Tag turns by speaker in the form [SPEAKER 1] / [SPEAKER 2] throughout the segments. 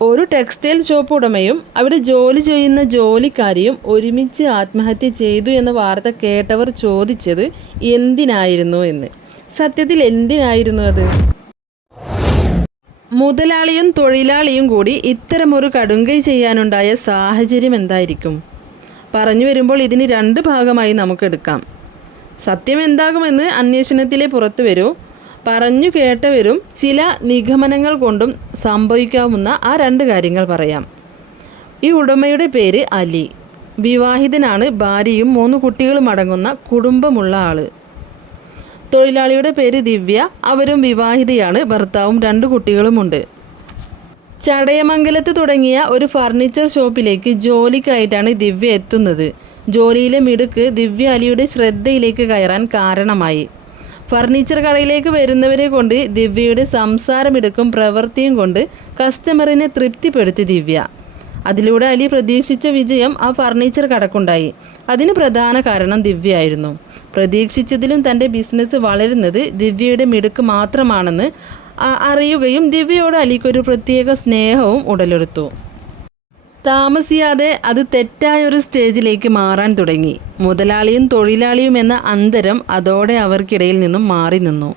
[SPEAKER 1] ഒരു textile shop ഉടമയും അവിടെ ജോലി ചെയ്യുന്ന ജോലിക്കാരിയും ഒരുമിച്ച് ആത്മഹത്യ ചെയ്തു എന്ന വാർത്ത കേട്ടവർ ചോദിച്ചത് എന്തിനായിരുന്നു എന്ന്. സത്യത്തിൽ എന്തിനായിരുന്നു അത്? മുതലാളിയും തൊഴിലാളിയും കൂടി ഇത്തരമൊരു കടുങ്കൈ ചെയ്യാനുണ്ടായ സാഹചര്യം എന്തായിരിക്കും? പറഞ്ഞു വരുമ്പോൾ ഇതിന് രണ്ട് ഭാഗമായി നമുക്കെടുക്കാം സത്യം എന്താകുമെന്ന് അന്വേഷണത്തിലെ പുറത്തു വരൂ. പറഞ്ഞു കേട്ടവരും ചില നിഗമനങ്ങൾ കൊണ്ടും സംഭവിക്കാവുന്ന ആ രണ്ട് കാര്യങ്ങൾ പറയാം. ഈ ഉടമയുടെ പേര് അലി. വിവാഹിതനാണ് ഭാര്യയും മൂന്ന് കുട്ടികളും അടങ്ങുന്ന കുടുംബമുള്ള ആൾ തൊഴിലാളിയുടെ പേര് ദിവ്യ. അവരും വിവാഹിതയാണ്. ഭർത്താവും രണ്ട് കുട്ടികളുമുണ്ട് ചടയമംഗലത്ത് തുടങ്ങിയ ഒരു ഫർണിച്ചർ ഷോപ്പിലേക്ക് ജോലിക്കായിട്ടാണ് ദിവ്യ എത്തുന്നത്. ജോലിയിലെ മിടുക്ക് ദിവ്യ അലിയുടെ ശ്രദ്ധയിലേക്ക് കയറാൻ കാരണമായി. ഫർണിച്ചർ കടയിലേക്ക് വരുന്നവരെ കൊണ്ട് ദിവ്യയുടെ സംസാരമിടുക്കും പ്രവൃത്തിയും കൊണ്ട് കസ്റ്റമറിനെ തൃപ്തിപ്പെടുത്തി ദിവ്യ. അതിലൂടെ അലി പ്രതീക്ഷിച്ച വിജയം ആ ഫർണിച്ചർ കടക്കുണ്ടായി. അതിന് പ്രധാന കാരണം ദിവ്യയായിരുന്നു. പ്രതീക്ഷിച്ചതിലും തന്റെ ബിസിനസ് വളരുന്നത് ദിവ്യയുടെ മിടുക്ക് മാത്രമാണെന്ന് അറിയുകയും ദിവ്യയോട് അലിക്കൊരു പ്രത്യേക സ്നേഹവും ഉടലെടുത്തു. താമസിയാതെ അത് തെറ്റായ ഒരു സ്റ്റേജിലേക്ക് മാറാൻ തുടങ്ങി. മുതലാളിയും തൊഴിലാളിയും എന്ന അന്തരം അതോടെ അവർക്കിടയിൽ നിന്നും മാറി നിന്നു.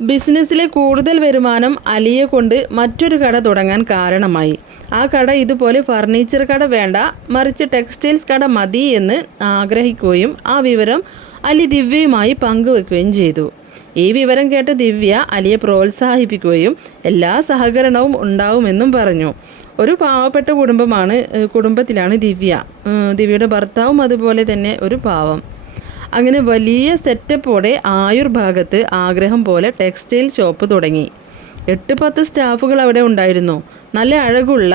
[SPEAKER 1] ബിസിനസ്സിലെ കൂടുതൽ വരുമാനം അലിയെ കൊണ്ട് മറ്റൊരു കട തുടങ്ങാൻ കാരണമായി. ആ കട ഇതുപോലെ ഫർണിച്ചർ കട വേണ്ട മറിച്ച് ടെക്സ്റ്റൈൽസ് കട മതി എന്ന് ആഗ്രഹിക്കുകയും ആ വിവരം അലി ദിവ്യയുമായി പങ്കുവെക്കുകയും ചെയ്തു. ഈ വിവരം കേട്ട് ദിവ്യ അലിയെ പ്രോത്സാഹിപ്പിക്കുകയും എല്ലാ സഹകരണവും ഉണ്ടാവുമെന്നും പറഞ്ഞു. ഒരു പാവപ്പെട്ട കുടുംബമാണ് കുടുംബത്തിലാണ് ദിവ്യ. ദിവ്യയുടെ ഭർത്താവും അതുപോലെ തന്നെ ഒരു പാവം. അങ്ങനെ വലിയ സെറ്റപ്പോടെ ആയുർ ഭാഗത്ത് ആഗ്രഹം പോലെ ടെക്സ്റ്റൈൽ ഷോപ്പ് തുടങ്ങി. എട്ട് പത്ത് സ്റ്റാഫുകൾ അവിടെ ഉണ്ടായിരുന്നു. നല്ല അഴകുള്ള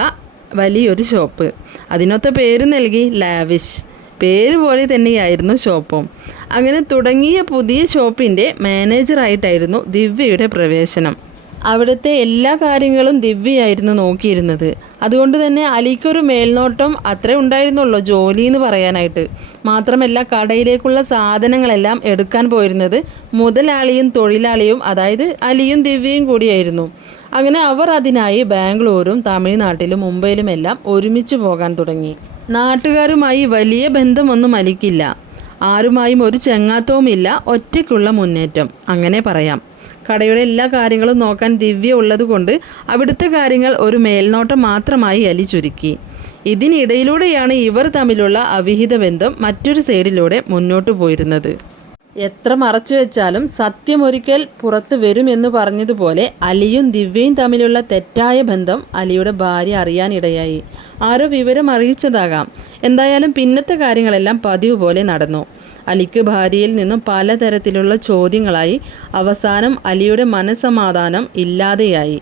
[SPEAKER 1] വലിയൊരു ഷോപ്പ്. അതിനൊത്ത പേര് നൽകി ലാവിഷ്. പേര് പോലെ തന്നെയായിരുന്നു ഷോപ്പും. അങ്ങനെ തുടങ്ങിയ പുതിയ ഷോപ്പിന്റെ മാനേജറായിട്ടായിരുന്നു ദിവ്യയുടെ പ്രവേശനം. അവിടുത്തെ എല്ലാ കാര്യങ്ങളും ദിവ്യയായിരുന്നു നോക്കിയിരുന്നത്. അതുകൊണ്ട് തന്നെ അലിക്കൊരു മേൽനോട്ടം അത്രേ ഉണ്ടായിരുന്നുള്ളൂ ജോലി എന്ന് പറയാനായിട്ട്. മാത്രമല്ല കടയിലേക്കുള്ള സാധനങ്ങളെല്ലാം എടുക്കാൻ പോയിരുന്നത് മുതലാളിയും തൊഴിലാളിയും അതായത് അലിയും ദിവ്യയും കൂടിയായിരുന്നു. അങ്ങനെ അവർ അതിനായി ബാംഗ്ലൂരും തമിഴ്നാട്ടിലും മുംബൈയിലുമെല്ലാം ഒരുമിച്ച് പോകാൻ തുടങ്ങി. നാട്ടുകാരുമായി വലിയ ബന്ധമൊന്നും അലിക്കില്ല. ആരുമായും ഒരു ചെങ്ങാത്തവുമില്ല. ഒറ്റയ്ക്കുള്ള മുന്നേറ്റം. അങ്ങനെ പറയാം. കടയുടെ എല്ലാ കാര്യങ്ങളും നോക്കാൻ ദിവ്യ ഉള്ളതുകൊണ്ട് അവിടുത്തെ കാര്യങ്ങൾ ഒരു മേൽനോട്ടം മാത്രമായി അലി ചുരുക്കി ഇതിനിടയിലൂടെയാണ് ഇവർ തമ്മിലുള്ള അവിഹിത ബന്ധം മറ്റൊരു സൈഡിലൂടെ മുന്നോട്ടു പോയിരുന്നത്. എത്ര മറച്ചു വെച്ചാലും സത്യമൊരിക്കൽ പുറത്തു വരുമെന്ന് പറഞ്ഞതുപോലെ അലിയും ദിവ്യയും തമ്മിലുള്ള തെറ്റായ ബന്ധം അലിയുടെ ഭാര്യ അറിയാനിടയായി. ആരോ വിവരം അറിയിച്ചതാകാം. എന്തായാലും പിന്നത്തെ കാര്യങ്ങളെല്ലാം പതിവ് പോലെ നടന്നു. അലിക്ക് ഭാര്യയിൽ നിന്നും പലതരത്തിലുള്ള ചോദ്യങ്ങളായി. അവസാനം അലിയുടെ മനസമാധാനം ഇല്ലാതെയായി.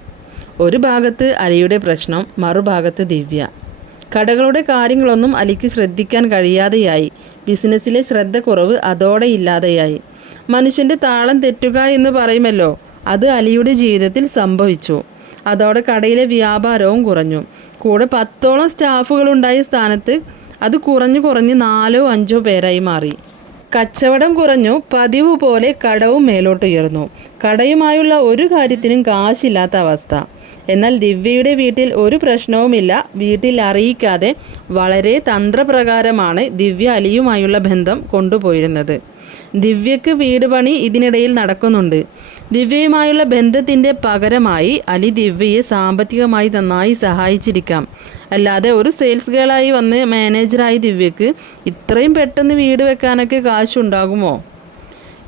[SPEAKER 1] ഒരു ഭാഗത്ത് അലിയുടെ പ്രശ്നം മറുഭാഗത്ത് ദിവ്യ. കടകളുടെ കാര്യങ്ങളൊന്നും അലിക്ക് ശ്രദ്ധിക്കാൻ കഴിയാതെയായി. ബിസിനസ്സിലെ ശ്രദ്ധ കുറവ് അതോടെ ഇല്ലാതെയായി. മനുഷ്യന്റെ താളം തെറ്റുക എന്ന് പറയുമല്ലോ അത് അലിയുടെ ജീവിതത്തിൽ സംഭവിച്ചു. അതോടെ കടയിലെ വ്യാപാരവും കുറഞ്ഞു. കൂടെ പത്തോളം സ്റ്റാഫുകളുണ്ടായ സ്ഥാനത്ത് അത് കുറഞ്ഞു കുറഞ്ഞ് നാലോ അഞ്ചോ പേരായി മാറി. കച്ചവടം കുറഞ്ഞു പതിവ് പോലെ കടവും മേലോട്ടുയർന്നു കടയുമായുള്ള ഒരു കാര്യത്തിനും കാശില്ലാത്ത അവസ്ഥ. എന്നാൽ ദിവ്യയുടെ വീട്ടിൽ ഒരു പ്രശ്നവുമില്ല. വീട്ടിൽ അറിയിക്കാതെ വളരെ തന്ത്രപ്രകാരമാണ് ദിവ്യ അലിയുമായുള്ള ബന്ധം കൊണ്ടുപോയിരുന്നത്. ദിവ്യക്ക് വീട് പണി ഇതിനിടയിൽ നടക്കുന്നുണ്ട്. ദിവ്യയുമായുള്ള ബന്ധത്തിന്റെ പകരമായി അലി ദിവ്യയെ സാമ്പത്തികമായി നന്നായി സഹായിച്ചിരിക്കാം. അല്ലാതെ ഒരു സെയിൽസ് ഗേളായി വന്ന് മാനേജറായി ദിവ്യക്ക് ഇത്രയും പെട്ടെന്ന് വീട് വെക്കാനൊക്കെ കാശുണ്ടാകുമോ?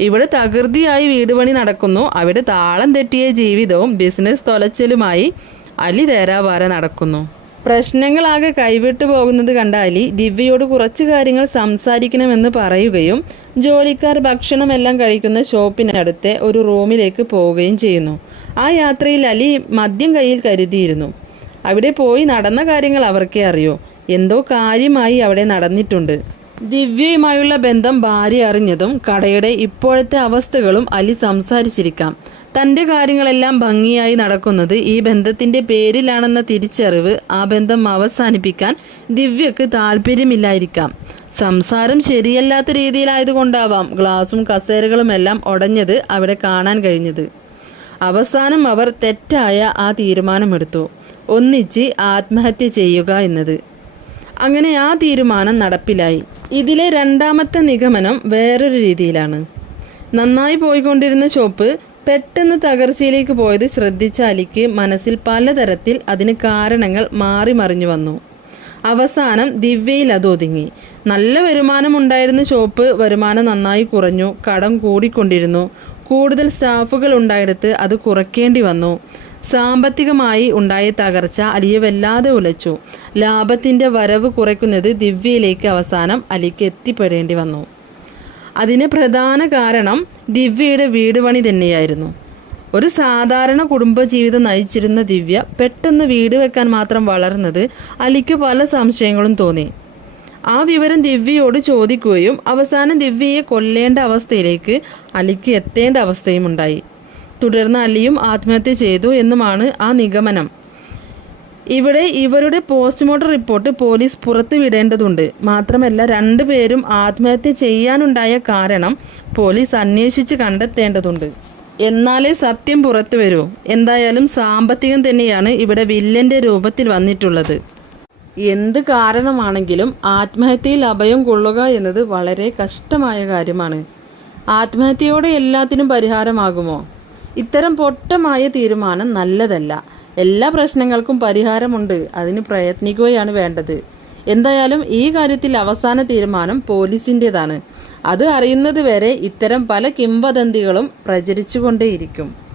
[SPEAKER 1] ഇവിടെ തകൃതിയായി വീട് പണി നടക്കുന്നു. അവിടെ താളം തെറ്റിയ ജീവിതവും ബിസിനസ് തൊലച്ചിലുമായി അലി തേരാവാര നടക്കുന്നു. പ്രശ്നങ്ങളാകെ കൈവിട്ടു പോകുന്നത് കണ്ട അലി ദിവ്യയോട് കുറച്ച് കാര്യങ്ങൾ സംസാരിക്കണമെന്ന് പറയുകയും ജോലിക്കാർ ഭക്ഷണമെല്ലാം കഴിക്കുന്ന ഷോപ്പിനടുത്തെ ഒരു റൂമിലേക്ക് പോവുകയും ചെയ്യുന്നു. ആ യാത്രയിൽ അലി മദ്യം കയ്യിൽ കരുതിയിരുന്നു. അവിടെ പോയി നടന്ന കാര്യങ്ങൾ അവർക്കേ അറിയൂ. എന്തോ കാര്യമായി അവിടെ നടന്നിട്ടുണ്ട്. ദിവ്യയുമായുള്ള ബന്ധം ഭാര്യ അറിഞ്ഞതും കടയുടെ ഇപ്പോഴത്തെ അവസ്ഥകളും അലി സംസാരിച്ചിരിക്കാം. തന്റെ കാര്യങ്ങളെല്ലാം ഭംഗിയായി നടക്കുന്നത് ഈ ബന്ധത്തിന്റെ പേരിലാണെന്ന തിരിച്ചറിവ് ആ ബന്ധം അവസാനിപ്പിക്കാൻ ദിവ്യക്ക് താല്പര്യമില്ലായിരിക്കാം. സംസാരം ശരിയല്ലാത്ത രീതിയിലായതുകൊണ്ടാവാം ഗ്ലാസും കസേരകളും എല്ലാം അവിടെ കാണാൻ കഴിഞ്ഞത്. അവസാനം അവർ തെറ്റായ ആ തീരുമാനമെടുത്തു. ഒന്നിച്ച് ആത്മഹത്യ ചെയ്യുക എന്നത്. അങ്ങനെ ആ തീരുമാനം നടപ്പിലായി. ഇതിലെ രണ്ടാമത്തെ നിഗമനം വേറൊരു രീതിയിലാണ്. നന്നായി പോയിക്കൊണ്ടിരുന്ന ഷോപ്പ് പെട്ടെന്ന് തകർച്ചയിലേക്ക് പോയത് ശ്രദ്ധിച്ച അലിക്ക് മനസ്സിൽ പലതരത്തിൽ അതിന് കാരണങ്ങൾ മാറി മറിഞ്ഞു വന്നു. അവസാനം ദിവ്യയിൽ അത് ഒതുങ്ങി. നല്ല വരുമാനം ഉണ്ടായിരുന്ന ഷോപ്പ് വരുമാനം നന്നായി കുറഞ്ഞു കടം കൂടിക്കൊണ്ടിരുന്നു. കൂടുതൽ സ്റ്റാഫുകൾ ഉണ്ടായിടത്ത് അത് കുറയ്ക്കേണ്ടി വന്നു. സാമ്പത്തികമായി ഉണ്ടായ തകർച്ച അലിയെ വല്ലാതെ ഉലച്ചു. ലാഭത്തിന്റെ വരവ് കുറയ്ക്കുന്നത് ദിവ്യയിലേക്ക് അവസാനം അലിക്ക് എത്തിപ്പെടേണ്ടി വന്നു. അതിന് പ്രധാന കാരണം ദിവ്യയുടെ വീട് പണി തന്നെയായിരുന്നു. ഒരു സാധാരണ കുടുംബജീവിതം നയിച്ചിരുന്ന ദിവ്യ പെട്ടെന്ന് വീട് വെക്കാൻ മാത്രം വളർന്നത് അലിക്ക് പല സംശയങ്ങളും തോന്നി. ആ വിവരം ദിവ്യയോട് ചോദിക്കുകയും അവസാനം ദിവ്യയെ കൊല്ലേണ്ട അവസ്ഥയിലേക്ക് അലിക്ക് എത്തേണ്ട അവസ്ഥയും ഉണ്ടായി തുടർന്ന് അലിയും ആത്മഹത്യ ചെയ്തു എന്നുമാണ് ആ നിഗമനം. ഇവിടെ ഇവരുടെ പോസ്റ്റ്മോർട്ടം റിപ്പോർട്ട് പോലീസ് പുറത്തുവിടേണ്ടതുണ്ട് മാത്രമല്ല രണ്ടുപേരും ആത്മഹത്യ ചെയ്യാനുണ്ടായ കാരണം പോലീസ് അന്വേഷിച്ച് കണ്ടെത്തേണ്ടതുണ്ട്. എന്നാലേ സത്യം പുറത്തു വരൂ. എന്തായാലും സാമ്പത്തികം തന്നെയാണ് ഇവിടെ വില്ലന്റെ രൂപത്തിൽ വന്നിട്ടുള്ളത്. എന്ത് കാരണമാണെങ്കിലും ആത്മഹത്യയിൽ അഭയം കൊള്ളുക എന്നത് വളരെ കഷ്ടമായ കാര്യമാണ്. ആത്മഹത്യയോടെ എല്ലാത്തിനും പരിഹാരമാകുമോ? ഇത്തരം പൊട്ടമായ തീരുമാനം നല്ലതല്ല. എല്ലാ പ്രശ്നങ്ങൾക്കും പരിഹാരമുണ്ട്. അതിന് പ്രയത്നിക്കുകയാണ് വേണ്ടത്. എന്തായാലും ഈ കാര്യത്തിൽ അവസാന തീരുമാനം പോലീസിന്റെതാണ് അത് അറിയുന്നത് വരെ ഇത്തരം പല കിംവദന്തികളും പ്രചരിച്ചുകൊണ്ടേയിരിക്കും.